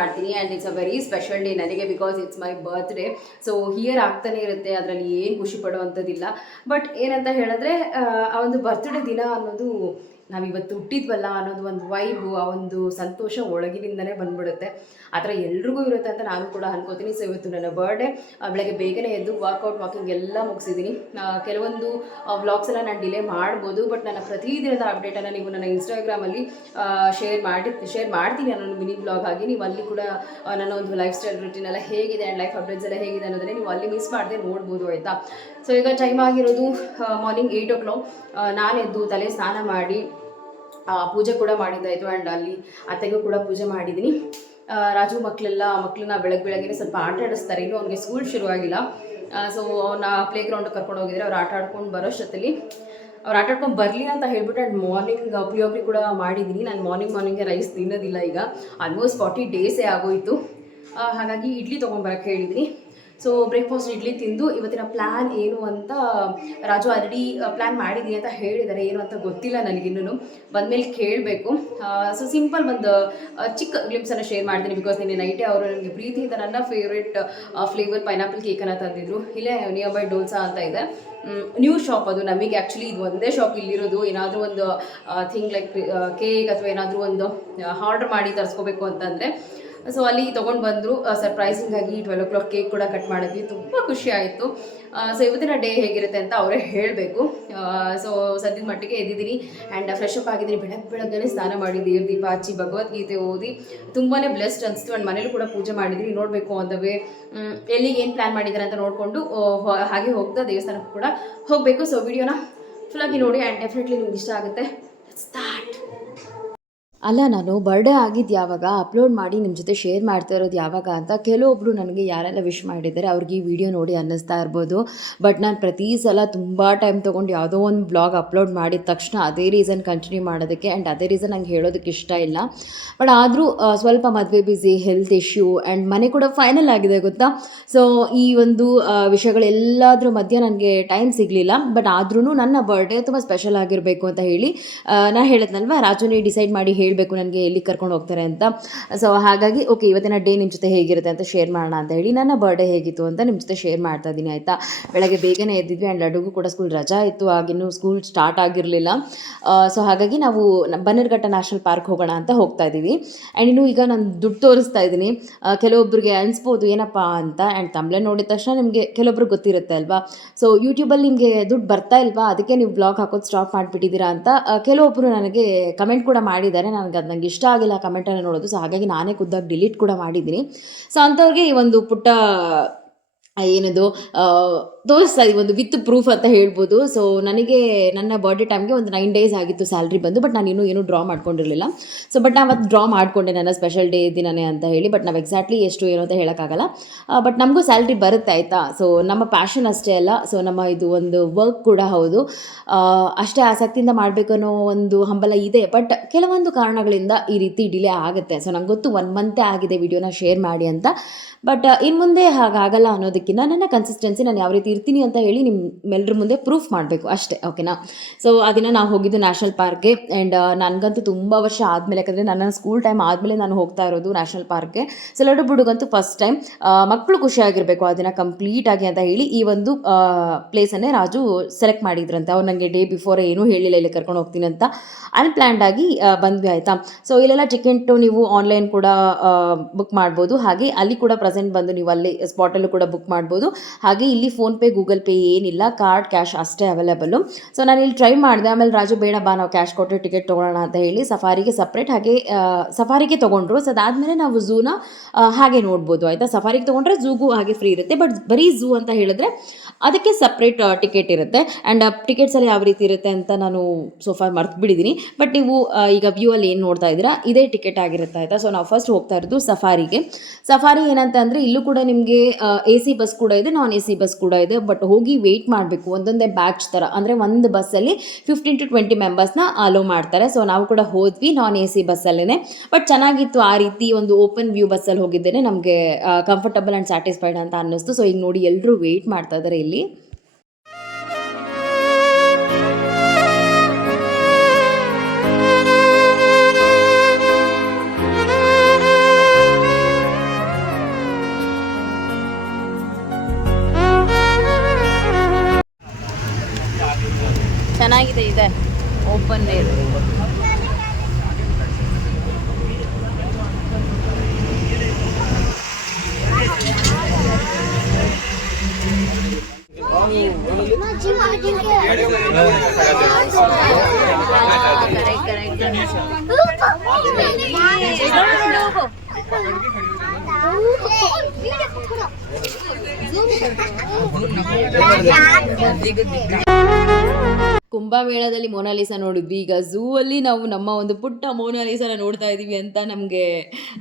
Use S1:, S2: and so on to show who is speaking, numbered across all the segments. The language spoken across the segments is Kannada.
S1: ಮಾಡ್ತೀನಿ and it's a very special day ನನಗೆ because it's my birthday so here ಆಗ್ತಾನೆ ಇರುತ್ತೆ, ಅದರಲ್ಲಿ ಏನು ಖುಷಿ ಬಟ್ ಏನಂತ ಹೇಳಿದ್ರೆ, ಆ ಒಂದು ಬರ್ತ್ಡೇ ದಿನ ಅನ್ನೋದು ನಾವಿವತ್ತು ಹುಟ್ಟಿದ್ವಲ್ಲ ಅನ್ನೋದು ಒಂದು ವೈಬು ಆ ಒಂದು ಸಂತೋಷ ಒಳಗಿನಿಂದನೇ ಬಂದ್ಬಿಡುತ್ತೆ. ಆ ಥರ ಎಲ್ರಿಗೂ ಇರುತ್ತೆ ಅಂತ ನಾನು ಕೂಡ ಅನ್ಕೋತೀನಿ. ಸೊ ಇವತ್ತು ನನ್ನ ಬರ್ಡೇ ಬೆಳಗ್ಗೆ ಬೇಗನೆ ಎದ್ದು ವಾಕೌಟ್ ವಾಕಿಂಗ್ ಎಲ್ಲ ಮುಗಿಸಿದ್ದೀನಿ. ಕೆಲವೊಂದು ವ್ಲಾಗ್ಸ್ ಎಲ್ಲ ನಾನು ಡಿಲೇ ಮಾಡ್ಬೋದು ಬಟ್ ನನ್ನ ಪ್ರತಿದಿನದ ಅಪ್ಡೇಟನ್ನು ನೀವು ನನ್ನ ಇನ್ಸ್ಟಾಗ್ರಾಮಲ್ಲಿ ಶೇರ್ ಮಾಡಿ ಶೇರ್ ಮಾಡ್ತೀನಿ ಅನ್ನೋ ಮಿನಿ ಬ್ಲಾಗ್ ಆಗಿ. ನೀವು ಅಲ್ಲಿ ಕೂಡ ನನ್ನ ಒಂದು ಲೈಫ್ ಸ್ಟೈಲ್ ರುಟೀನ್ ಎಲ್ಲ ಹೇಗಿದೆ ಆ್ಯಂಡ್ ಲೈಫ್ ಅಪ್ಡೇಟ್ಸ್ ಎಲ್ಲ ಹೇಗಿದೆ ಅನ್ನೋದನ್ನೇ ನೀವು ಅಲ್ಲಿ ಮಿಸ್ ಮಾಡದೆ ನೋಡ್ಬೋದು, ಆಯಿತಾ? ಸೊ ಈಗ ಟೈಮ್ ಆಗಿರೋದು ಮಾರ್ನಿಂಗ್ ಏಯ್ಟ್ ಓ ಕ್ಲಾಕ್ ನಾನು ಎದ್ದು ತಲೆ ಸ್ನಾನ ಮಾಡಿ ಪೂಜೆ ಕೂಡ ಮಾಡಿದ್ದಾಯಿತು ಆ್ಯಂಡ್ ಅಲ್ಲಿ ಅತ್ತೆಗೂ ಕೂಡ ಪೂಜೆ ಮಾಡಿದ್ದೀನಿ ರಾಜು ಮಕ್ಕಳೆಲ್ಲ ಮಕ್ಕಳನ್ನ ಬೆಳಗ್ಗೆ ಬೆಳಗ್ಗೆ ಸ್ವಲ್ಪ ಆಟ ಆಡಿಸ್ತಾರೆ ಇನ್ನು ಅವ್ನಿಗೆ ಸ್ಕೂಲ್ ಶುರುವಾಗಿಲ್ಲ ಸೊ ಅವನ್ನ ಪ್ಲೇ ಗ್ರೌಂಡ್ ಕರ್ಕೊಂಡು ಹೋಗಿದ್ರೆ. ಅವ್ರು ಆಟ ಆಡ್ಕೊಂಡು ಬರೋಷ್ಟೊತ್ತಲ್ಲಿ ಅವ್ರು ಆಟ ಆಡ್ಕೊಂಡು ಬರಲಿ ಅಂತ ಹೇಳ್ಬಿಟ್ಟು ಆ್ಯಂಡ್ ಮಾರ್ನಿಂಗ್ ಪುಳಿಯೋಗ್ರಿ ಕೂಡ ಮಾಡಿದ್ದೀನಿ ನಾನು ಮಾರ್ನಿಂಗ್ ಮಾರ್ನಿಂಗೇ ರೈಸ್ ತಿನ್ನೋದಿಲ್ಲ ಈಗ. ಆಲ್ಮೋಸ್ಟ್ ಫಾರ್ಟಿ ಡೇಸೇ ಆಗೋಯಿತು. ಹಾಗಾಗಿ ಇಡ್ಲಿ ತೊಗೊಂಬರಕ್ಕೆ ಹೇಳಿದ್ದೀನಿ ಸೊ ಬ್ರೇಕ್ಫಾಸ್ಟ್ ಇಡ್ಲಿ ತಿಂದು ಇವತ್ತಿನ ಪ್ಲ್ಯಾನ್ ಏನು ಅಂತ ರಾಜು ಆಲ್ರೆಡಿ ಪ್ಲ್ಯಾನ್ ಮಾಡಿದ್ದೀನಿ ಅಂತ ಹೇಳಿದ್ದಾರೆ ಏನು ಅಂತ ಗೊತ್ತಿಲ್ಲ ನನಗಿನ್ನೂ ಬಂದಮೇಲೆ ಕೇಳಬೇಕು. ಸೊ ಸಿಂಪಲ್ ಒಂದು ಚಿಕ್ಕ ಗ್ಲಿಮ್ಸನ್ನು ಶೇರ್ ಮಾಡ್ತೀನಿ ಬಿಕಾಸ್ ನಿನ್ನೆ ನೈಟೇ ಅವರು ನನಗೆ ಪ್ರೀತಿಯಿಂದ ನನ್ನ ಫೇವ್ರೇಟ್ ಫ್ಲೇವರ್ ಪೈನಾಪಲ್ ಕೇಕನ್ನು ತಂದಿದ್ರು. ಇಲ್ಲೇ ನಿಯರ್ ಬೈ ಡೋಲ್ಸಾ ಅಂತ ಇದೆ. ನ್ಯೂ ಶಾಪ್ ಅದು. ನಮಗೆ ಆ್ಯಕ್ಚುಲಿ ಇದು ಒಂದೇ ಶಾಪ್ ಇಲ್ಲಿರೋದು. ಏನಾದರೂ ಒಂದು ಥಿಂಗ್ ಲೈಕ್ ಕೇಕ್ ಅಥವಾ ಏನಾದರೂ ಒಂದು ಆರ್ಡರ್ ಮಾಡಿ ತರಿಸ್ಕೋಬೇಕು ಅಂತಂದರೆ ಸೊ ಅಲ್ಲಿ ತೊಗೊಂಡು ಬಂದರು ಸರ್ಪ್ರೈಸಿಂಗ್ ಆಗಿ ಟ್ವೆಲ್ ಓ ಕ್ಲಾಕ್ ಕೇಕ್ ಕೂಡ ಕಟ್ ಮಾಡಿದ್ವಿ. ತುಂಬ ಖುಷಿ ಆಯಿತು. ಸೊ ಇವತ್ತಿನ ಡೇ ಹೇಗಿರುತ್ತೆ ಅಂತ ಅವರೇ ಹೇಳಬೇಕು. ಸೊ ಸದ್ಯದ ಮಟ್ಟಿಗೆ ಎದ್ದಿದ್ದೀನಿ. ಆ್ಯಂಡ್ ಫ್ರೆಶ್ ಅಪ್ ಆಗಿದ್ದೀನಿ. ಬೆಳಗ್ಗೆ ಬೆಳಗ್ಗೆ ಸ್ನಾನ ಮಾಡಿ ದೇವ್ರ ದೀಪ ಹಚ್ಚಿ, ಭಗವದ್ಗೀತೆ ಓದಿ ತುಂಬಾ ಬ್ಲೆಸ್ಡ್ ಅನಿಸ್ತು. ಆ್ಯಂಡ್ ಮನೇಲಿ ಕೂಡ ಪೂಜೆ ಮಾಡಿದ್ದೀನಿ ನೋಡಬೇಕು ಅಂತವೇ ಎಲ್ಲಿಗೆ ಏನು ಪ್ಲ್ಯಾನ್ ಮಾಡಿದ್ದಾರೆ ಅಂತ ನೋಡಿಕೊಂಡು ಹಾಗೆ ಹೋಗ್ತಾ ದೇವಸ್ಥಾನಕ್ಕೆ ಕೂಡ ಹೋಗಬೇಕು. ಸೊ ವಿಡಿಯೋನ ಫುಲ್ಲಾಗಿ ನೋಡಿ. ಆ್ಯಂಡ್ ಡೆಫಿನೆಟ್ಲಿ ನಿಮ್ಗೆ ಇಷ್ಟ ಆಗುತ್ತೆ. ಸ್ಟಾರ್ಟ್
S2: ಅಲ್ಲ ನಾನು ಬರ್ಡೇ ಆಗಿದ್ದು ಯಾವಾಗ ಅಪ್ಲೋಡ್ ಮಾಡಿ ನಿಮ್ಮ ಜೊತೆ ಶೇರ್ ಮಾಡ್ತಾ ಇರೋದು ಯಾವಾಗ ಅಂತ ಕೆಲವೊಬ್ಬರು ನನಗೆ ಯಾರೆಲ್ಲ ವಿಶ್ ಮಾಡಿದ್ದಾರೆ ಅವ್ರಿಗೆ ಈ ವಿಡಿಯೋ ನೋಡಿ ಅನ್ನಿಸ್ತಾ ಇರ್ಬೋದು. ಬಟ್ ನಾನು ಪ್ರತಿ ಸಲ ತುಂಬ ಟೈಮ್ ತೊಗೊಂಡು ಯಾವುದೋ ಒಂದು ಬ್ಲಾಗ್ ಅಪ್ಲೋಡ್ ಮಾಡಿದ ತಕ್ಷಣ ಅದೇ ರೀಸನ್ ಕಂಟಿನ್ಯೂ ಮಾಡೋದಕ್ಕೆ ಆ್ಯಂಡ್ ಅದೇ ರೀಸನ್ ನಂಗೆ ಹೇಳೋದಕ್ಕೆ ಇಷ್ಟ ಇಲ್ಲ. ಬಟ್ ಆದರೂ ಸ್ವಲ್ಪ ಮದುವೆ ಬಿಸಿ ಹೆಲ್ತ್ ಇಶ್ಯೂ ಆ್ಯಂಡ್ ಮನೆ ಕೂಡ ಫೈನಲ್ ಆಗಿದೆ ಗೊತ್ತಾ? ಸೊ ಈ ಒಂದು ವಿಷಯಗಳೆಲ್ಲದ್ರ ಮಧ್ಯೆ ನನಗೆ ಟೈಮ್ ಸಿಗಲಿಲ್ಲ. ಬಟ್ ಆದ್ರೂ ನನ್ನ ಬರ್ಡೇ ತುಂಬ ಸ್ಪೆಷಲ್ ಆಗಿರಬೇಕು ಅಂತ ಹೇಳಿ ನಾನು ಹೇಳಿದ್ನಲ್ವ? ರಾಜುನೇ ಡಿಸೈಡ್ ಮಾಡಿ ಹೇಳಬೇಕು ನನಗೆ ಎಲ್ಲಿ ಕರ್ಕೊಂಡು ಹೋಗ್ತಾರೆ ಅಂತ. ಸೊ ಹಾಗಾಗಿ ಓಕೆ ಇವತ್ತಿನ ಡೇ ನಿಮ್ಮ ಜೊತೆ ಹೇಗಿರುತ್ತೆ ಅಂತ ಶೇರ್ ಮಾಡೋಣ ಅಂತ ಹೇಳಿ ನನ್ನ ಬರ್ಡೇ ಹೇಗಿತ್ತು ಅಂತ ನಿಮ್ಮ ಜೊತೆ ಶೇರ್ ಮಾಡ್ತಾ ಇದ್ದೀನಿ, ಆಯಿತಾ? ಬೆಳಗ್ಗೆ ಬೇಗನೆ ಎದ್ದಿದ್ವಿ ಆ್ಯಂಡ್ ಲಡ್ಡುಗೂ ಕೂಡ ಸ್ಕೂಲ್ ರಜಾ ಇತ್ತು, ಆಗಿನ್ನೂ ಸ್ಕೂಲ್ ಸ್ಟಾರ್ಟ್ ಆಗಿರಲಿಲ್ಲ. ಸೊ ಹಾಗಾಗಿ ನಾವು ಬನ್ನೇರ್ಘಟ್ಟ ನ್ಯಾಷನಲ್ ಪಾರ್ಕ್ ಹೋಗೋಣ ಅಂತ ಹೋಗ್ತಾ ಇದ್ದೀವಿ. ಆ್ಯಂಡ್ ಇನ್ನು ಈಗ ನಾನು ದುಡ್ಡು ತೋರಿಸ್ತಾ ಇದ್ದೀನಿ. ಕೆಲವೊಬ್ಬರಿಗೆ ಅನಿಸ್ಬೋದು, ಏನಪ್ಪ ಅಂತ ಆ್ಯಂಡ್ ತಂಬಳೆ ನೋಡಿದ ತಕ್ಷಣ ನಿಮಗೆ ಕೆಲವೊಬ್ರಿಗೆ ಗೊತ್ತಿರುತ್ತೆ ಅಲ್ವಾ? ಸೊ ಯೂಟ್ಯೂಬಲ್ಲಿ ನಿಮಗೆ ದುಡ್ಡು ಬರ್ತಾ ಇಲ್ವಾ? ಅದಕ್ಕೆ ನೀವು ಬ್ಲಾಗ್ ಹಾಕೋದು ಸ್ಟಾಪ್ ಮಾಡಿಬಿಟ್ಟಿದ್ದೀರಾ ಅಂತ ಕೆಲವೊಬ್ಬರು ನನಗೆ ಕಮೆಂಟ್ ಕೂಡ ಮಾಡಿದ್ದಾರೆ. ನನಗೆ ಅದು ನಂಗೆ ಇಷ್ಟ ಆಗಿಲ್ಲ ಕಮೆಂಟನ್ನು ನೋಡೋದು. ಸೊ ಹಾಗಾಗಿ ನಾನೇ ಖುದ್ದಾಗಿ ಡಿಲೀಟ್ ಕೂಡ ಮಾಡಿದ್ದೀನಿ. ಸೊ ಅಂಥವ್ರಿಗೆ ಈ ಒಂದು ಪುಟ್ಟ ಏನದು ತೋರಿಸ್ತಾ ಒಂದು ವಿತ್ ಪ್ರೂಫ್ ಅಂತ ಹೇಳ್ಬೋದು. ಸೊ ನನಗೆ ನನ್ನ ಬರ್ಡೇ ಟೈಮ್ಗೆ ಒಂದು ನೈನ್ ಡೇಸ್ ಆಗಿತ್ತು ಸ್ಯಾಲ್ರಿ ಬಂದು ಬಟ್ ನಾನು ಇನ್ನೂ ಏನೂ ಡ್ರಾ ಮಾಡ್ಕೊಂಡಿರಲಿಲ್ಲ. ಸೊ ಬಟ್ ನಾನು ಅವತ್ತು ಡ್ರಾ ಮಾಡಿಕೊಂಡೆ ನನ್ನ ಸ್ಪೆಷಲ್ ಡೇ ದಿನನೇ ಅಂತ ಹೇಳಿ ಬಟ್ ನಾವು ಎಕ್ಸಾಕ್ಟ್ಲಿ ಎಷ್ಟು ಏನು ಅಂತ ಹೇಳೋಕ್ಕಾಗಲ್ಲ. ಬಟ್ ನಮಗೂ ಸ್ಯಾಲ್ರಿ ಬರುತ್ತೆ ಆಯಿತಾ? ಸೊ ನಮ್ಮ ಪ್ಯಾಷನ್ ಅಷ್ಟೇ ಅಲ್ಲ. ಸೊ ನಮ್ಮ ಇದು ಒಂದು ವರ್ಕ್ ಕೂಡ ಹೌದು. ಅಷ್ಟೇ ಆಸಕ್ತಿಯಿಂದ ಮಾಡಬೇಕನ್ನೋ ಒಂದು ಹಂಬಲ ಇದೆ. ಬಟ್ ಕೆಲವೊಂದು ಕಾರಣಗಳಿಂದ ಈ ರೀತಿ ಡಿಲೇ ಆಗುತ್ತೆ. ಸೊ ನಂಗೆ ಗೊತ್ತು ಒನ್ ಮಂತೇ ಆಗಿದೆ ವಿಡಿಯೋನ ಶೇರ್ ಮಾಡಿ ಅಂತ. ಬಟ್ ಇನ್ನು ಮುಂದೆ ಹಾಗಾಗಲ್ಲ ಅನ್ನೋದಕ್ಕಿಂತ ನನ್ನ ಕನ್ಸಿಸ್ಟೆನ್ಸಿ ನಾನು ಯಾವ ರೀತಿ ಇರ್ತೀನಿ ಅಂತ ಹೇಳಿ ನಿಮ್ಮೆಲ್ಲರ ಮುಂದೆ ಪ್ರೂಫ್ ಮಾಡಬೇಕು ಅಷ್ಟೇ ಓಕೆನಾ ಸೊ ಆ ದಿನ ನಾವು ಹೋಗಿದ್ದು ನ್ಯಾಷನಲ್ ಪಾರ್ಕ್ಗೆ ಆ್ಯಂಡ್ ನನಗಂತೂ ತುಂಬ ವರ್ಷ ಆದಮೇಲೆ, ಯಾಕಂದರೆ ನನ್ನ ಸ್ಕೂಲ್ ಟೈಮ್ ಆದಮೇಲೆ ನಾನು ಹೋಗ್ತಾ ಇರೋದು ನ್ಯಾಷನಲ್ ಪಾರ್ಕ್ಗೆ ಸೊ ಲಡ್ಡು ಬುಡುಗಂತೂ ಫಸ್ಟ್ ಟೈಮ್ ಮಕ್ಕಳು ಖುಷಿಯಾಗಿರಬೇಕು ಆ ದಿನ ಕಂಪ್ಲೀಟ್ ಆಗಿ ಅಂತ ಹೇಳಿ ಈ ಒಂದು ಪ್ಲೇಸನ್ನೇ ರಾಜು ಸೆಲೆಕ್ಟ್ ಮಾಡಿದ್ರಂತೆ. ಅವ್ರು ನನಗೆ ಡೇ ಬಿಫೋರ್ ಏನೂ ಹೇಳಿಲ್ಲ, ಇಲ್ಲಿ ಕರ್ಕೊಂಡು ಹೋಗ್ತೀನಿ ಅಂತ. ಅನ್ಪ್ಲ್ಯಾಂಡ್ ಆಗಿ ಬಂದ್ವಿ ಆಯಿತಾ? ಸೊ ಇಲ್ಲೆಲ್ಲ ಟಿಕೆಟು ನೀವು ಆನ್ಲೈನ್ ಕೂಡ ಬುಕ್ ಮಾಡ್ಬೋದು. ಹಾಗೆ ಅಲ್ಲಿ ಕೂಡ ಪ್ರೆಸೆಂಟ್ ಬಂದು ನೀವು ಅಲ್ಲಿ ಸ್ಪಾಟಲ್ಲೂ ಕೂಡ ಬುಕ್ ಮಾಡ್ಬೋದು. ಹಾಗೆ ಇಲ್ಲಿ ಫೋನ್ಪೇ ಗೂಗಲ್ ಪೇ ಏನಿಲ್ಲ ಕಾರ್ಡ್ ಕ್ಯಾಶ್ ಅಷ್ಟೇ ಅವೈಲೇಬಲ್ಲು ಸೊ ನಾನು ಇಲ್ಲಿ ಟ್ರೈ ಮಾಡಿದೆ. ಆಮೇಲೆ ರಾಜು, ಬೇಡ ಬಾ, ನಾವು ಕ್ಯಾಶ್ ಕೊಟ್ಟು ಟಿಕೆಟ್ ತೊಗೊಳ್ಳೋಣ ಅಂತ ಹೇಳಿ ಸಫಾರಿಗೆ ಸಪ್ರೇಟ್ ಹಾಗೆ ಸಫಾರಿಗೆ ತೊಗೊಂಡ್ರು. ಸೊ ಅದಾದಮೇಲೆ ನಾವು ಝೂನ ಹಾಗೆ ನೋಡ್ಬೋದು. ಆಯಿತಾ? ಸಫಾರಿಗೆ ತೊಗೊಂಡ್ರೆ ಝೂಗೂ ಹಾಗೆ ಫ್ರೀ ಇರುತ್ತೆ. ಬಟ್ ಬರೀ ಝೂ ಅಂತ ಹೇಳಿದ್ರೆ ಅದಕ್ಕೆ ಸಪ್ರೇಟ್ ಟಿಕೆಟ್ ಇರುತ್ತೆ. ಆ್ಯಂಡ್ ಟಿಕೆಟ್ಸಲ್ಲಿ ಯಾವ ರೀತಿ ಇರುತ್ತೆ ಅಂತ ನಾನು ಸೋಫಾ ಮರ್ತು ಬಿಟ್ಟಿದ್ದೀನಿ ಬಟ್ ನೀವು ಈಗ ವ್ಯೂ ಅಲ್ಲಿ ಏನು ನೋಡ್ತಾ ಇದ್ದೀರಾ? ಇದೇ ಟಿಕೆಟ್ ಆಗಿರುತ್ತೆ. ಆಯಿತಾ? ಸೊ ನಾವು ಫಸ್ಟ್ ಹೋಗ್ತಾ ಇರೋದು ಸಫಾರಿಗೆ ಸಫಾರಿ ಏನಂತ ಅಂದರೆ ಇಲ್ಲೂ ಕೂಡ ನಿಮಗೆ ಎ ಸಿ ಬಸ್ ಕೂಡ ಇದೆ ನಾನ್ ಎ ಸಿ ಬಸ್ ಕೂಡ ಇದೆ. ಬಟ್ ಹೋಗಿ ವೆಯ್ಟ್ ಮಾಡಬೇಕು. ಒಂದೊಂದೇ ಬ್ಯಾಚ್ ಥರ ಅಂದರೆ ಒಂದು ಬಸ್ಸಲ್ಲಿ ಫಿಫ್ಟೀನ್ ಟು ಟ್ವೆಂಟಿ ಮೆಂಬರ್ಸ್ನ ಅಲೋ ಮಾಡ್ತಾರೆ. ಸೊ ನಾವು ಕೂಡ ಹೋದ್ವಿ ನಾನ್ ಎ ಸಿ ಬಸ್ಸಲ್ಲೇ ಬಟ್ ಚೆನ್ನಾಗಿತ್ತು ಆ ರೀತಿ ಒಂದು ಓಪನ್ ವ್ಯೂ ಬಸ್ಸಲ್ಲಿ ಹೋಗಿದ್ದೇನೆ. ನಮಗೆ ಕಂಫರ್ಟಬಲ್ ಆ್ಯಂಡ್ ಸ್ಯಾಟಿಸ್ಫೈಡ್ ಅಂತ ಅನ್ನಿಸ್ತು. ಸೊ ಈಗ ನೋಡಿ ಎಲ್ಲರೂ ವೆಯ್ಟ್ ಮಾಡ್ತಾ ಇದ್ದಾರೆ ಇಲ್ಲಿ.
S1: ಕುಂಭಮೇಳದಲ್ಲಿ ಮೋನಾಲಿಸ ನೋಡಿದ್ವಿ. ಈಗ ಝೂ ಅಲ್ಲಿ ನಾವು ನಮ್ಮ ಒಂದು ಪುಟ್ಟ ಮೊನಾಲಿಸಾನ ನೋಡ್ತಾ ಇದೀವಿ ಅಂತ ನಮಗೆ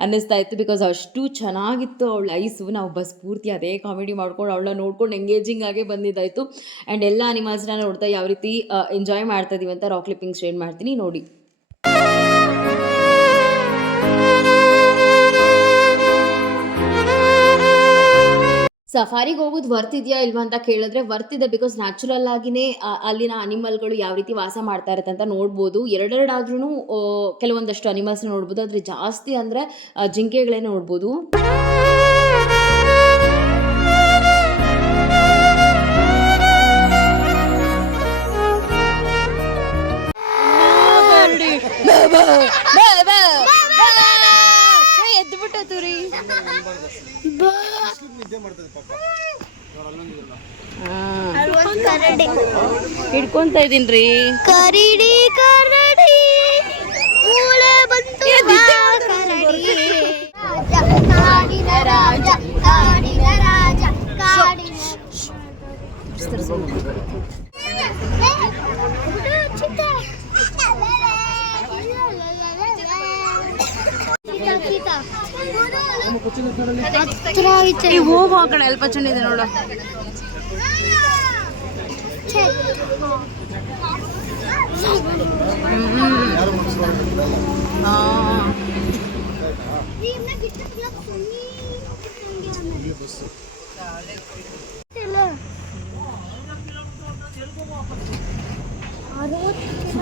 S1: ಅನ್ನಿಸ್ತಾ ಇತ್ತು. ಬಿಕಾಸ್ ಅಷ್ಟು ಚೆನ್ನಾಗಿತ್ತು ಅವಳ ಐಸು ನಾವು ಬಸ್ ಪೂರ್ತಿ ಅದೇ ಕಾಮಿಡಿ ಮಾಡ್ಕೊಂಡು ಅವಳನ್ನ ನೋಡ್ಕೊಂಡು ಎಂಗೇಜಿಂಗ್ ಆಗೇ ಬಂದಿದ್ದಾಯ್ತು. ಆ್ಯಂಡ್ ಎಲ್ಲ ಅನಿಮಲ್ಸ್ನ ನೋಡ್ತಾ ಯಾವ ರೀತಿ ಎಂಜಾಯ್ ಮಾಡ್ತಾ ಇದೀವಿ ಅಂತ ರಾಕ್ ಕ್ಲಿಪ್ಪಿಂಗ್ ಶೇರ್ ಮಾಡ್ತೀನಿ. ನೋಡಿ. ಸಫಾರಿಗೆ ಹೋಗೋದು ವರ್ತ್ ಇದೆಯಾ ಇಲ್ವಾ ಅಂತ ಕೇಳಿದ್ರೆ ವರ್ತ್ ಇದೆ ಬಿಕಾಸ್ ನ್ಯಾಚುರಲ್ ಆಗಿನೇ ಅಲ್ಲಿನ ಅನಿಮಲ್ಗಳು ಯಾವ ರೀತಿ ವಾಸ ಮಾಡ್ತಾ ಇರುತ್ತೆ ಅಂತ ನೋಡ್ಬೋದು. ಎರಡೆರಡಾದ್ರೂ ಕೆಲವೊಂದಷ್ಟು ಅನಿಮಲ್ಸ್ನ ನೋಡ್ಬೋದು. ಆದರೆ ಜಾಸ್ತಿ ಅಂದರೆ ಜಿಂಕೆಗಳೇ ನೋಡ್ಬೋದು.
S2: ಹಿಡ್ಕೊಂತ ಇದೀನ್ರಿ
S3: ಕರಡಿ ಕರಡಿ ಮೂಳೆ ಬಂತು ಕರಡಿ ರಾಜ ಕಾಡಿನ ರಾಜ ಕಾಡಿನ ರಾಜ ಕಾಡಿನ
S2: ನೀವು ಹೋಗು ಆ ಕಡೆ ಅಲ್ಪ ಚೆಂದಿದೆ ನೋಡು ಹಾ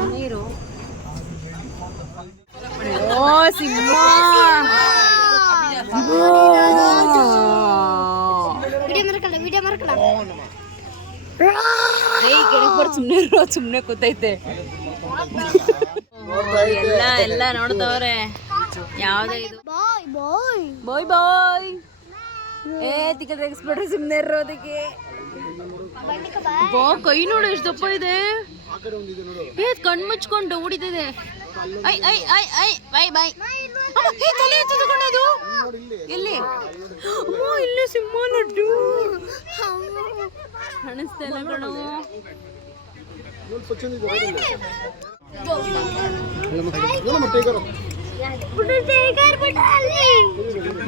S2: ನೀರು ಓ ಸಿಂಹ
S3: ವಿಡಿಯೋ ಮರ್ಕಲ್ಲ
S2: ಏಯ್ ಕೆಳಗೆ ಸುಮ್ಮನೆ ಇರೋ ಸುಮ್ಮನೆ ಕೂತೈತೆ ಎಲ್ಲ ಎಲ್ಲ ನೋಡ್ತವ್ರೆ ಯಾವ್ದೇ ಇದು
S3: ಬಾಯ್ ಬಾಯ್
S2: ಬಾಯ್ ಬಾಯ್ ಏ ತಿಕ್ಕ ತೆಗಿಸ್ಬಿಡ್ರಿ ಸುಮ್ಮನೆ ಇರೋದಕ್ಕೆ ಬಾ ಕೈ ನೋಡು ಎಷ್ಟು ದಪ್ಪ ಇದೆ ಏ ಕಣ್ ಮುಚ್ಕೊಂಡು ಹೊಡಿತಿದೆ ಐ ಐ ಐ ಐ ಬೈ ತಲೆ ಇಲ್ಲಿ ಅಮ್ಮ ಇಲ್ಲೇ ಸಿಂಹ ಲಡ್ಡು. ಕಾಣಿಸ್ತಾ ಇಲ್ಲ ಕಣೋ.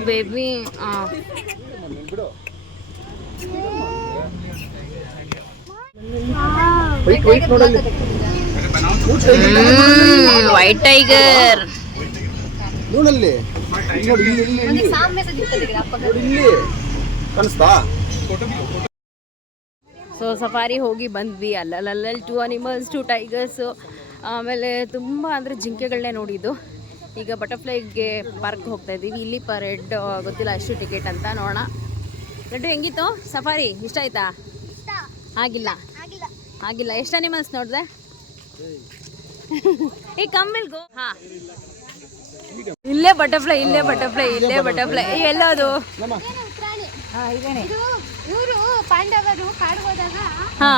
S2: ಬೇಬಿ ವೈಟ್ ಟೈಗರ್
S4: ನೋಡಲ್ಲಿ ನೋಡಿ ಇಲ್ಲಿ ಇಲ್ಲಿ ಇಲ್ಲಿ. ನೋಡಿ ಇಲ್ಲಿ. ಕಾಣಿಸ್ತಾ?
S2: ಸೊ ಸಫಾರಿ ಹೋಗಿ ಬಂದ್ವಿ. ಅಲ್ಲಲ್ಲಲ್ಲಿ ಟೂ ಅನಿಮಲ್ಸ್ ಟು ಟೈಗರ್ಸು ಆಮೇಲೆ ತುಂಬ ಅಂದರೆ ಜಿಂಕೆಗಳನ್ನೇ ನೋಡಿದ್ದು. ಈಗ ಬಟರ್ಫ್ಲೈಗೆ ಪಾರ್ಕ್ ಹೋಗ್ತಾ ಇದ್ದೀವಿ. ಇಲ್ಲಿ ಪರ್ ಹೆಡ್ ಗೊತ್ತಿಲ್ಲ ಅಷ್ಟು ಟಿಕೆಟ್ ಅಂತ ನೋಡೋಣ. ಲಡ್ಡು ಹೆಂಗಿತ್ತು? ಸಫಾರಿ ಇಷ್ಟ ಆಯ್ತಾ? ಆಗಿಲ್ಲ. ಆಗಿಲ್ಲ. ಎಷ್ಟು ಅನಿಮಲ್ಸ್ ನೋಡಿದೆ? ಈ ಕಮ್ಮಿಲ್ ಗೋ ಹಾ. ಇಲ್ಲೇ ಬಟರ್ಫ್ಲೈ ಇಲ್ಲೇ ಬಟರ್ಫ್ಲೈ ಇಲ್ಲೇ ಬಟರ್ಫ್ಲೈ ಎಲ್ಲದು?
S3: ಇವರು ಪಾಂಡವರು ಕಾಡು ಹೋದಾಗ
S2: ಹಾ.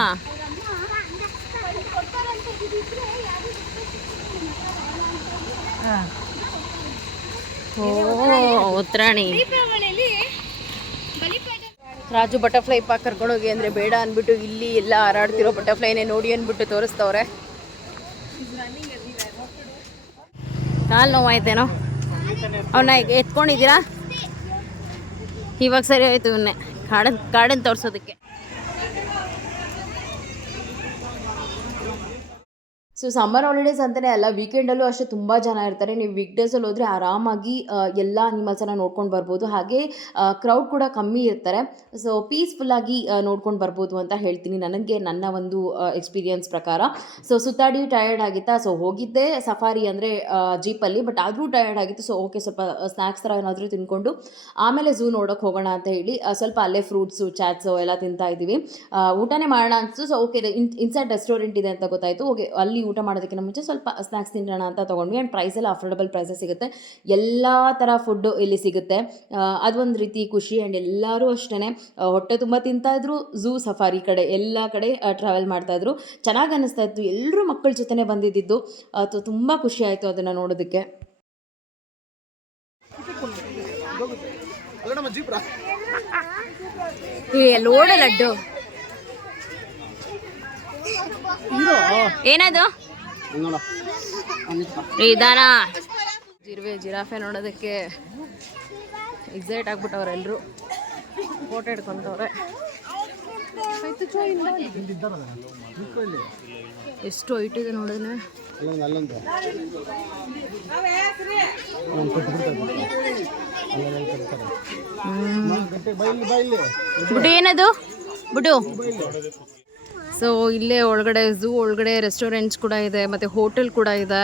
S2: ಓ ಉತ್ರಾಣಿ ರಾಜು ಬಟರ್ಫ್ಲೈ ಪಾಕ್ ಕರ್ಕೊಂಡೋಗಿ ಅಂದ್ರೆ ಬೇಡ ಅಂದ್ಬಿಟ್ಟು ಇಲ್ಲಿ ಎಲ್ಲ ಹಾರಾಡ್ತಿರೋ ಬಟರ್ಫ್ಲೈನೇ ನೋಡಿ ಅಂದ್ಬಿಟ್ಟು ತೋರಿಸ್ತವ್ರೆ. ಕಾಲು ನೋವಾಯ್ತೇನೋ? ಅವನ್ನ ಎತ್ಕೊಂಡಿದ್ದೀರಾ? ಇವಾಗ ಸರಿ ಆಯಿತು ಇವನ್ನೇ ಕಾಡನ್ ಕಾಡನ್ನು ತೋರಿಸೋದಕ್ಕೆ. ಸೊ ಸಮ್ಮರ್ ಹಾಲಿಡೇಸ್ ಅಂತಲೇ ಅಲ್ಲ ವೀಕೆಂಡಲ್ಲೂ ಅಷ್ಟೇ ತುಂಬ ಜನ ಇರ್ತಾರೆ. ನೀವು ವೀಕ್ ಡೇಸಲ್ಲಿ ಹೋದರೆ ಆರಾಮಾಗಿ ಎಲ್ಲ ಅನಿಮಲ್ಸನ್ನು ನೋಡ್ಕೊಂಡು ಬರ್ಬೋದು. ಹಾಗೆ ಕ್ರೌಡ್ ಕೂಡ ಕಮ್ಮಿ ಇರ್ತಾರೆ. ಸೊ ಪೀಸ್ಫುಲ್ಲಾಗಿ ನೋಡ್ಕೊಂಡು ಬರ್ಬೋದು ಅಂತ ಹೇಳ್ತೀನಿ. ನನಗೆ ನನ್ನ ಒಂದು ಎಕ್ಸ್ಪೀರಿಯನ್ಸ್ ಪ್ರಕಾರ. ಸೊ ಸುತ್ತಾಡಿ ಟಯರ್ಡ್ ಆಗಿತ್ತಾ? ಸೊ ಹೋಗಿದ್ದೆ ಸಫಾರಿ ಅಂದರೆ ಜೀಪಲ್ಲಿ ಬಟ್ ಆದರೂ ಟಯರ್ಡ್ ಆಗಿತ್ತು. ಸೊ ಓಕೆ ಸ್ವಲ್ಪ ಸ್ನ್ಯಾಕ್ಸ್ ಥರ ಏನಾದರೂ ತಿನ್ಕೊಂಡು, ಆಮೇಲೆ ಝೂ ನೋಡೋಕೆ ಹೋಗೋಣ ಅಂತ ಹೇಳಿ ಸ್ವಲ್ಪ ಅಲ್ಲೇ ಫ್ರೂಟ್ಸು ಚಾಟ್ಸು ಎಲ್ಲ ತಿಂತಾ ಇದ್ದೀವಿ. ಊಟನೇ ಮಾಡೋಣ ಅನಿಸ್ತು. ಸೊ ಓಕೆ ಇನ್ಸೈಡ್ ರೆಸ್ಟೋರೆಂಟ್ ಇದೆ ಅಂತ ಗೊತ್ತಾಯಿತು. ಓಕೆ ಅಲ್ಲಿ ಊಟ ಮಾಡೋದಕ್ಕಿಂತ ಮುಂಚೆ ಸ್ವಲ್ಪ ಸ್ನ್ಯಾಕ್ಸ್ ತಿನ್ನೋಣ ಅಂತ ತೊಗೊಂಡ್ವಿ. ಆ್ಯಂಡ್ ಪ್ರೈಸ್ ಎಲ್ಲ ಅಫೋರ್ಡಬಲ್ ಪ್ರೈಸಸ್ ಸಿಗುತ್ತೆ. ಎಲ್ಲ ಥರ ಫುಡ್ಡು ಇಲ್ಲಿ ಸಿಗುತ್ತೆ. ಅದೊಂದು ರೀತಿ ಖುಷಿ. ಆ್ಯಂಡ್ ಎಲ್ಲರೂ ಅಷ್ಟೇ ಹೊಟ್ಟೆ ತುಂಬ ತಿಂತಾಯಿದ್ರು ಝೂ ಸಫಾರಿ ಕಡೆ ಎಲ್ಲ ಕಡೆ ಟ್ರಾವೆಲ್ ಮಾಡ್ತಾಯಿದ್ರು ಚೆನ್ನಾಗಿ ಅನ್ನಿಸ್ತಾ ಇತ್ತು. ಎಲ್ಲರೂ ಮಕ್ಕಳ ಜೊತೆನೇ ಬಂದಿದ್ದಿದ್ದು. ಅದು ತುಂಬ ಖುಷಿ ಆಯಿತು ಅದನ್ನು ನೋಡೋದಕ್ಕೆ.
S1: ಲಡ್ಡು. ಏನದು? ಇದಾನ ಜಿರ್ವೆ ಜಿರಾಫೆ ನೋಡೋದಕ್ಕೆ ಎಕ್ಸೈಟ್ ಆಗ್ಬಿಟ್ಟವ್ರೆ ಎಲ್ಲರೂ ಫೋಟೋ ಹಿಡ್ಕೊಂತವ್ರೆ. ಎಷ್ಟು ಹೈಟ್ ಇದೆ ನೋಡಿದ್ರೆ. ಏನದು? ಬುಡು. ಸೊ ಇಲ್ಲೇ ಒಳಗಡೆ ಝೂ ಒಳಗಡೆ ರೆಸ್ಟೋರೆಂಟ್ಸ್ ಕೂಡ ಇದೆ, ಮತ್ತು ಹೋಟೆಲ್ ಕೂಡ ಇದೆ.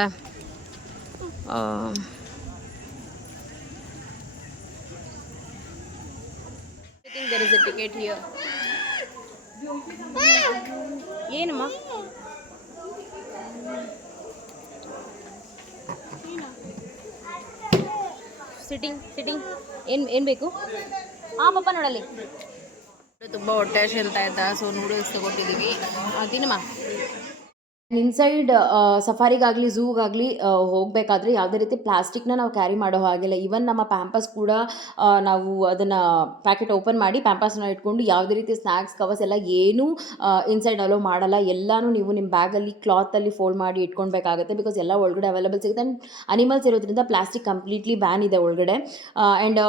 S1: ಏನಮ್ಮ? ಸಿಟ್ಟಿಂಗ್ ಸಿಟ್ಟಿಂಗ್ ಏನು ಏನು ಬೇಕು? ಹಾಂ ಪಪ್ಪ ನೋಡಲ್ಲಿ. ತುಂಬ ಹೊಟ್ಟೆ ಅಂತ ಆಯ್ತಾ ಸೊ ನೂಡಲ್ಸ್ ತಗೊಟ್ಟಿದ್ದೀವಿ ತಿನ್ನಮ್ಮ
S2: ಇನ್ಸೈಡ್ ಸಫಾರಿಗಾಗಲಿ ಝೂಗಾಗಲಿ ಹೋಗಬೇಕಾದ್ರೆ ಯಾವುದೇ ರೀತಿ ಪ್ಲಾಸ್ಟಿಕ್ನ ನಾವು ಕ್ಯಾರಿ ಮಾಡೋ ಹಾಗಿಲ್ಲ. ಈವನ್ ನಮ್ಮ ಪ್ಯಾಂಪಸ್ ಕೂಡ ನಾವು ಅದನ್ನು ಪ್ಯಾಕೆಟ್ ಓಪನ್ ಮಾಡಿ ಪ್ಯಾಂಪಸ್ನ ಇಟ್ಕೊಂಡು ಯಾವುದೇ ರೀತಿ ಸ್ನ್ಯಾಕ್ಸ್ ಕವರ್ಸ್ ಎಲ್ಲ ಏನೂ ಇನ್ಸೈಡ್ ಅಲೋ ಮಾಡಲ್ಲ. ಎಲ್ಲನೂ ನೀವು ನಿಮ್ಮ ಬ್ಯಾಗಲ್ಲಿ ಕ್ಲಾತಲ್ಲಿ ಫೋಲ್ಡ್ ಮಾಡಿ ಇಟ್ಕೊಳ್ಬೇಕಾಗುತ್ತೆ ಬಿಕಾಸ್ ಎಲ್ಲ ಒಳಗಡೆ ಅವೈಲೇಬಲ್ ಸಿಗುತ್ತೆ. ಆ್ಯಂಡ್ ಅನಿಮಲ್ಸ್ ಇರೋದ್ರಿಂದ ಪ್ಲಾಸ್ಟಿಕ್ ಕಂಪ್ಲೀಟ್ಲಿ ಬ್ಯಾನ್ ಇದೆ ಒಳಗಡೆ. ಆ್ಯಂಡ್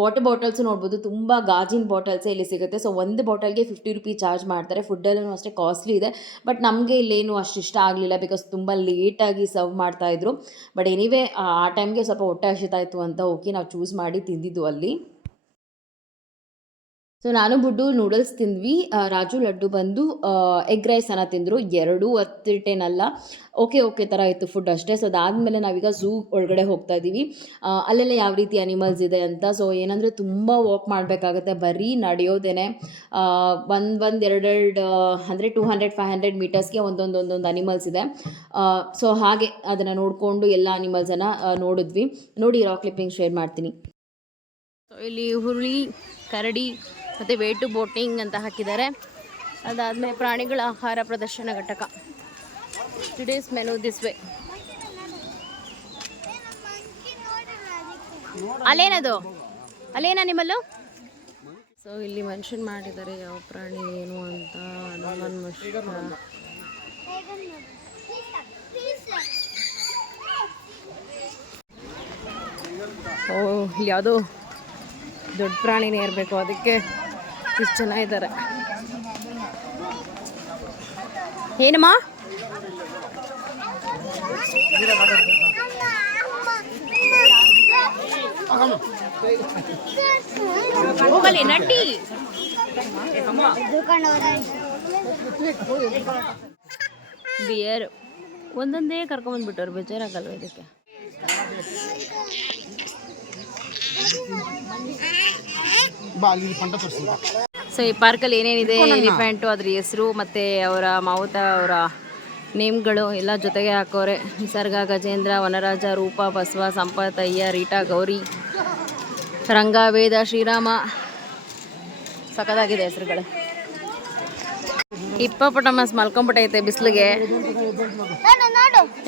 S2: ವಾಟರ್ ಬಾಟಲ್ಸ್ ನೋಡ್ಬೋದು, ತುಂಬ ಗಾಜಿನ ಬಾಟಲ್ಸೇ ಇಲ್ಲಿ ಸಿಗುತ್ತೆ. ಸೊ ಒಂದು ಬಾಟಲ್ಗೆ ಫಿಫ್ಟಿ ರುಪಿ ಚಾರ್ಜ್ ಮಾಡ್ತಾರೆ. ಫುಡ್ಡಲ್ಲೂ ಅಷ್ಟೇ ಕಾಸ್ಟ್ಲಿ ಇದೆ. ಬಟ್ ನಮಗೆ ಇಲ್ಲೇನು ಅಷ್ಟು ಇಷ್ಟ ಆಗಲಿಲ್ಲ ಬಿಕಾಸ್ ತುಂಬ ಲೇಟಾಗಿ ಸರ್ವ್ ಮಾಡ್ತಾಯಿದ್ರು ಬಟ್ ಎನಿವೇ ಆ ಟೈಮ್ಗೆ ಸ್ವಲ್ಪ ಹೊಟ್ಟೆ ಹಸಿತಾಯಿತ್ತು ಅಂತ ಓಕೆ ನಾವು ಚೂಸ್ ಮಾಡಿ ತಿಂದಿದ್ದು ಅಲ್ಲಿ. ಸೊ ನಾನು ಬುಡ್ಡು ನೂಡಲ್ಸ್ ತಿಂದ್ವಿ. ರಾಜು ಲಡ್ಡು ಬಂದು ಎಗ್ ರೈಸನ್ನು ತಿಂದರು. ಎರಡೂ ಹೊತ್ತಿಟ್ಟೇನಲ್ಲ ಓಕೆ ಓಕೆ ಥರ ಇತ್ತು ಫುಡ್ ಅಷ್ಟೇ. ಸೊ ಅದಾದಮೇಲೆ ನಾವೀಗ ಝೂ ಒಳಗಡೆ ಹೋಗ್ತಾ ಇದ್ದೀವಿ ಅಲ್ಲೆಲ್ಲ ಯಾವ ರೀತಿ ಅನಿಮಲ್ಸ್ ಇದೆ ಅಂತ. ಸೊ ಏನಂದರೆ ತುಂಬ ವಾಕ್ ಮಾಡಬೇಕಾಗುತ್ತೆ. ಬರೀ ನಡೆಯೋದೇನೆ. ಒಂದು ಒಂದು ಎರಡೆರಡು ಅಂದರೆ ಟೂ ಹಂಡ್ರೆಡ್ ಫೈವ್ ಹಂಡ್ರೆಡ್ ಮೀಟರ್ಸ್ಗೆ ಒಂದೊಂದು ಒಂದೊಂದು ಅನಿಮಲ್ಸ್ ಇದೆ. ಸೊ ಹಾಗೆ ಅದನ್ನು ನೋಡಿಕೊಂಡು ಎಲ್ಲ ಅನಿಮಲ್ಸನ್ನು ನೋಡಿದ್ವಿ. ನೋಡಿ ರಾ ಕ್ಲಿಪ್ಪಿಂಗ್ ಶೇರ್ ಮಾಡ್ತೀನಿ.
S1: ಇಲ್ಲಿ ಹುರುಳಿ, ಕರಡಿ ಮತ್ತು ವೇಟು ಬೋಟಿಂಗ್ ಅಂತ ಹಾಕಿದ್ದಾರೆ. ಅದಾದಮೇಲೆ ಪ್ರಾಣಿಗಳ ಆಹಾರ ಪ್ರದರ್ಶನ ಘಟಕ. ಟುಡೇಸ್ ಮೆನು ದಿಸ್ ವೇ ಅಲ್ಲೇನದು? ಅಲ್ಲೇನ ನಿಮ್ಮಲ್ಲೂ? ಸೊ ಇಲ್ಲಿ ಮೆನ್ಷನ್ ಮಾಡಿದ್ದಾರೆ ಯಾವ ಪ್ರಾಣಿ ಏನು ಅಂತ ಓ, ಇಲ್ಲಿ ಯಾವುದೋ ದೊಡ್ಡ ಪ್ರಾಣಿನೇ ಇರಬೇಕು. ಅದಕ್ಕೆ ಇಷ್ಟು ಜನ ಇದ್ದಾರೆ ಏನಮ್ಮ? ಹೋಗಲಿ ನಟ್ಟಿ. ಬಿಯರ್. ಒಂದೊಂದೇ ಕರ್ಕೊಂಬಂದ್ಬಿಟ್ಟವ್ರು ಬೇಜಾರಾಗಲ್ವ ಇದಕ್ಕೆ? ಸೊ ಈ ಪಾರ್ಕಲ್ಲಿ ಏನೇನಿದೆ ಎಲಿಫೆಂಟು ಅದ್ರ ಹೆಸರು ಮತ್ತು ಅವರ ಮಾವುತ ಅವರ ನೇಮ್ಗಳು ಎಲ್ಲ ಜೊತೆಗೆ ಹಾಕೋರೆ. ನಿಸರ್ಗ ಗಜೇಂದ್ರ ವನರಾಜ ರೂಪ ಬಸವ ಸಂಪತ್ ಅಯ್ಯ ರೀಟಾ ಗೌರಿ ರಂಗ ವೇದ ಶ್ರೀರಾಮ. ಸಖತ್ತಾಗಿದೆ ಹೆಸರುಗಳು. ಹಿಪ್ಪಪಟಮಸ್ ಮಲ್ಕೊಂಬಿಟ್ಟೈತೆ ಬಿಸಿಲಿಗೆ.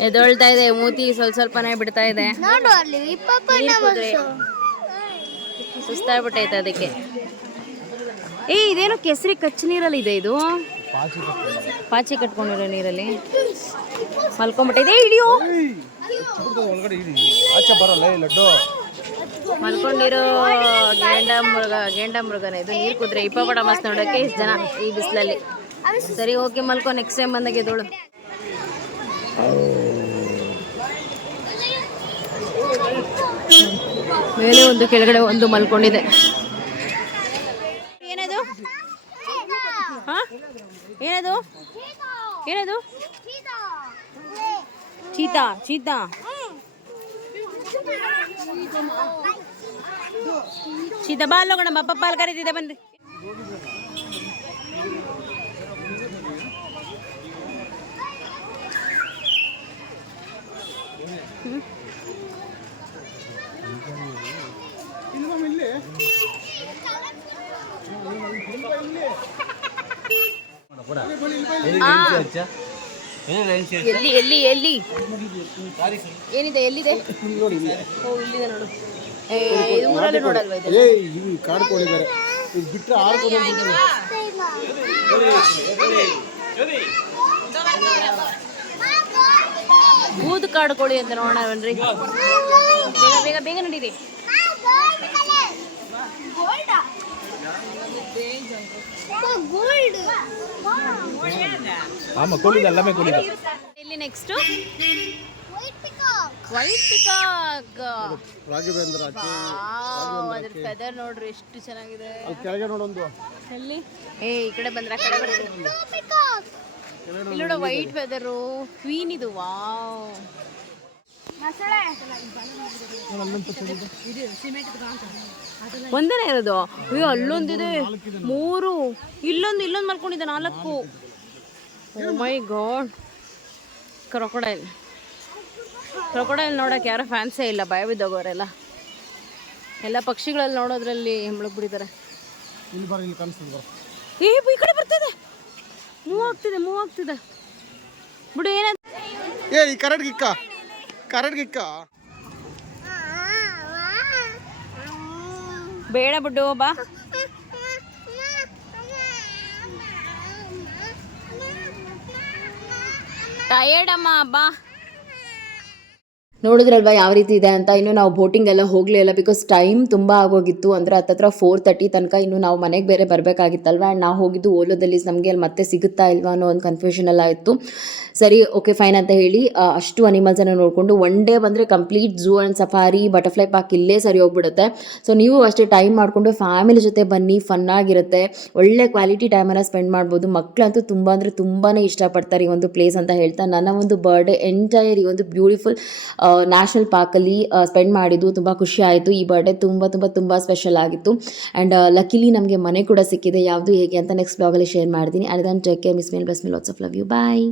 S1: ಎದೊಳ್ತಾ ಇದೆ ಮೂತಿ ಸ್ವಲ್ಪ ಸ್ವಲ್ಪನೇ ಬಿಡ್ತಾ ಇದೆ.
S3: ನೋಡು ಅಲ್ಲಿ
S1: ಕುದುರೆ. ಸುಸ್ತಾಗ್ಬಿಟ್ಟೈತೆ ಅದಕ್ಕೆ. ಏ, ಇದೇನೋ ಕೆಸರಿ ಕಚ್ಚ ನೀರಲ್ಲಿ ಇದೆ ಇದು? ಪಾಚಿ ಕಟ್ಕೊಂಡಿರೋ ನೀರಲ್ಲಿ. ಮಲ್ಕೊಂಡ್ಬಿಟ್ಟೈತೆ ಹಿಡಿಯೋ. ಮಲ್ಕೊಂಡಿರೋ ಗೇಂಡ ಮೃಗ, ಗೇಂಡ ಮೃಗನ ಇದು. ನೀರು ಕುದ್ರೆ ಇಪ್ಪಪಟ ಮಸ್ತ್ ನೋಡೋಕೆ ಇಷ್ಟು ಜನ ಈ ಬಿಸಿಲಲ್ಲಿ. ಸರಿ ಓಕೆ ಮಲ್ಕೊ ನೆಕ್ಸ್ಟ್ ಟೈಮ್ ಬಂದಾಗ ಎದೋಳು ಮೇಲೆ ಒಂದು ಕೆಳಗಡೆ ಒಂದು ಮಲ್ಕೊಂಡಿದೆ. ಏನದು? ಏನದು? ಏನದು? Cheetah cheetah. ಚೀತಾ, ಬಾಲ್ ಅಲ್ಲೋಗೋಣ ಅಪ್ಪ ಅಲ್ಲಿ ಕರೀತಿದೆ ಬನ್ರಿ ಎಲ್ಲಿ ಎಲ್ಲಿ ಎಲ್ಲಿ ಏನಿದೆ ಎಲ್ಲಿದೆ? ಓ ಇಲ್ಲಿದೆ ನೋಡು. ಇದು ಊರಲ್ಲಿ ನೋಡಲ್ವಾ ಇದು
S5: ಏಯ್ ಇವು ಕಾಡು ಕೋಳಿ ಬೇರೆ ಇದು ಬಿಟ್ಟರೆ ಆರು ಕೋಳಿ ಅಂತಿದ್ದಾವೆ.
S1: ಬೂದು ಕಾಡು ಕೋಳಿ ಅಂತ ನೋಡೋಣ ಬೇಗ ಬೇಗ ಬೇಗ ನಡೀರಿ.
S5: ஆமா கோழி தான் எல்லாமே கோழி தான்
S1: ಇಲ್ಲಿ next
S3: white peacock
S1: white peacock
S5: Raghavendra
S1: ಅದ್ರ ಫೆದರ್ ನೋಡ್ರಿ ಎಷ್ಟು ಚೆನ್ನಾಗಿದೆ
S5: ಅಲ್ಲಿ ಕೆಳಗೆ ನೋಡೊಂದು
S1: ಎಲ್ಲಿ ಏ ಈ ಕಡೆ ಬಂದ್ರೆ ಆ ಕಡೆ ಬರ್ರಿ
S3: ಪಿಕಾಕ್
S1: ಇಲ್ಲಿ ನೋಡ ವೈಟ್ ಫೆದರು ಕ್ವೀನ್ ಇದು ವಾವ್
S3: ಮಸಳೆ
S1: ಒಂದೇನೇ ಇರೋದು? ಅಯ್ಯೋ ಅಲ್ಲೊಂದಿದೆ. ಮೂರು. ಇಲ್ಲೊಂದು ಇಲ್ಲೊಂದು ಮಲ್ಕೊಂಡಿದೆ ನಾಲ್ಕು. Oh my god crocodile crocodile ನೋಡೋಕೆ ಯಾರೋ ಫ್ಯಾನ್ಸೇ ಇಲ್ಲ ಭಯ ಬಿದ್ದೋಗೋರೆಲ್ಲ. ಎಲ್ಲ ಪಕ್ಷಿಗಳಲ್ಲಿ ನೋಡೋದ್ರಲ್ಲಿ ಮುಳುಗ್ಬಿಡಿದಾರೆ
S5: ಇಲ್ಲಿ ಬರ ಇಲ್ಲಿ ಕಾಣಿಸ್ತದೆ ಬರ
S1: ಏ ಈ ಕಡೆ ಬರ್ತಿದೆ. ಮೂವ್ ಆಗ್ತಿದೆ ಮೂವ್ ಆಗ್ತಿದೆ. ಬಿಡು ಏನಾಯ್ತು
S5: ಏ ಈ ಕರೆಕ್ಟ್ ಗಿಕ್ಕ ಕರಡ್ ಗಿಕ್ಕ
S1: ಬೇಡ ಬಿಡು ಬಾ ಟಯರ್ಡ್ ಅಮ್ಮ ಬಾ
S2: ನೋಡಿದ್ರಲ್ವಾ ಯಾವ ರೀತಿ ಇದೆ ಅಂತ? ಇನ್ನು ನಾವು ಬೋಟಿಂಗ್ ಎಲ್ಲ ಹೋಗಲೇ ಇಲ್ಲ ಬಿಕಾಸ್ ಟೈಮ್ ತುಂಬ ಆಗೋಗಿತ್ತು. ಅಂದರೆ ಹತ್ತತ್ರ ಫೋರ್ ತರ್ಟಿ ತನಕ ಇನ್ನು ನಾವು ಮನೆಗೆ ಬೇರೆ ಬರಬೇಕಾಗಿತ್ತಲ್ವ? ಆ್ಯಂಡ್ ನಾವು ಹೋಗಿದ್ದು ಓಲೋದಲ್ಲಿ ನಮಗೆ ಅಲ್ಲಿ ಮತ್ತೆ ಸಿಗುತ್ತಾ ಇಲ್ವಾ ಅನ್ನೋ ಒಂದು ಕನ್ಫ್ಯೂಷನ್ ಎಲ್ಲ ಇತ್ತು. ಸರಿ ಓಕೆ ಫೈನ್ ಅಂತ ಹೇಳಿ ಅಷ್ಟು ಅನಿಮಲ್ಸನ್ನು ನೋಡಿಕೊಂಡು ಒನ್ ಡೇ ಬಂದರೆ complete zoo and safari butterfly park ಇಲ್ಲೇ ಸರಿ ಹೋಗ್ಬಿಡುತ್ತೆ. ಸೊ ನೀವು ಅಷ್ಟೇ ಟೈಮ್ ಮಾಡಿಕೊಂಡು ಫ್ಯಾಮಿಲಿ ಜೊತೆ ಬನ್ನಿ ಫನ್ನಾಗಿರುತ್ತೆ ಒಳ್ಳೆ ಕ್ವಾಲಿಟಿ ಟೈಮನ್ನು ಸ್ಪೆಂಡ್ ಮಾಡ್ಬೋದು. ಮಕ್ಕಳಂತೂ ತುಂಬ ಅಂದರೆ ತುಂಬಾ ಇಷ್ಟಪಡ್ತಾರೆ ಈ ಒಂದು ಪ್ಲೇಸ್ ಅಂತ ಹೇಳ್ತಾ. ನನ್ನ ಒಂದು ಬರ್ಡೇ ಎಂಟೈರ್ ಈ ಒಂದು ಬ್ಯೂಟಿಫುಲ್ ನ್ಯಾಷನಲ್ ಪಾರ್ಕಲ್ಲಿ ಸ್ಪೆಂಡ್ ಮಾಡಿದ್ದು ತುಂಬ ಖುಷಿ ಆಯಿತು. ಈ ಬರ್ಡೇ ತುಂಬ ತುಂಬ ತುಂಬ ಸ್ಪೆಷಲ್ ಆಗಿತ್ತು. ಆ್ಯಂಡ್ ಲಕ್ಕಿಲಿ ನಮಗೆ ಮನೆ ಕೂಡ ಸಿಕ್ಕಿದೆ. ಯಾವುದು ಹೇಗೆ ಅಂತ ನೆಕ್ಸ್ಟ್ ಬ್ಲಾಗಲ್ಲಿ ಶೇರ್ ಮಾಡ್ತೀನಿ. And then take care miss mail bus mail WhatsApp love you bye